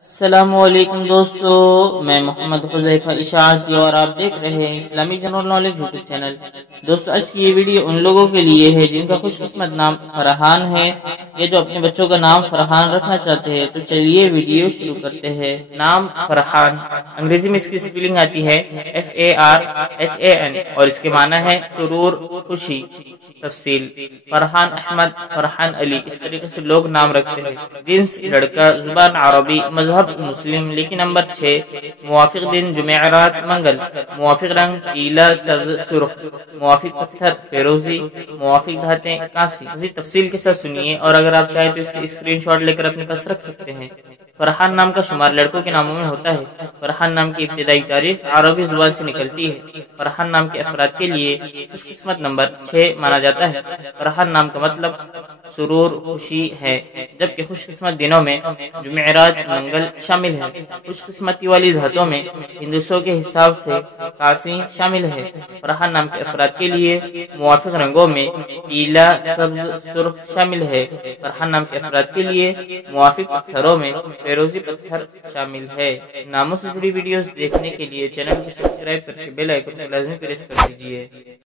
السلام علیکم دوستو، میں محمد حذیفہ اشاعتی اور آپ دیکھ رہے ہیں اسلامی جنرل نالج یوٹیوب چینل۔ دوستو آج کی یہ ویڈیو ان لوگوں کے لیے ہے جن کا خوش قسمت نام فرحان ہے یا جو اپنے بچوں کا نام فرحان رکھنا چاہتے ہیں۔ تو چلیے ویڈیو شروع کرتے ہیں۔ نام فرحان، انگریزی میں اس کی سپیلنگ آتی ہے FARHAN اور اس کے معنی ہے سرور، خوشی۔ تفصیل: فرحان احمد، فرحان علی، اس طریقے سے لوگ نام رکھتے ہیں۔ جنس لڑکا، زبان عربی، مذہب مسلم، لیکن نمبر 6، موافق دن جمعرات منگل، موافق رنگ پیلا سبز سرخ، موافق پتھر فیروزی، موافق دھاتیں کانسی۔ مزید تفصیل کے ساتھ سنیے اور اگر آپ چاہیں تو اس کی اسکرین شاٹ لے کر اپنے پاس رکھ سکتے ہیں۔ فرحان نام کا شمار لڑکوں کے ناموں میں ہوتا ہے۔ فرحان نام کی ابتدائی تاریخ عربی زبان سے نکلتی ہے۔ فرحان نام کے افراد کے لیے خوش قسمت نمبر 6 مانا جاتا ہے۔ فرحان نام کا مطلب سرور، خوشی ہے، جبکہ خوش قسمت دنوں میں جمعرات منگل شامل ہے۔ خوش قسمتی والی دھاتوں میں ہندسوں کے حساب سے کانسی شامل ہے۔ فرحان نام کے افراد کے لیے موافق رنگوں میں پیلا سبز سرخ شامل ہے۔ فرحان نام کے افراد کے لیے موافق پتھروں میں فیروزی پتھر شامل ہے۔ ناموں سے جڑی ویڈیوز دیکھنے کے لیے چینل کو سبسکرائب کر کے بیل آئیکن کو لازمی پریس کر دیجیے۔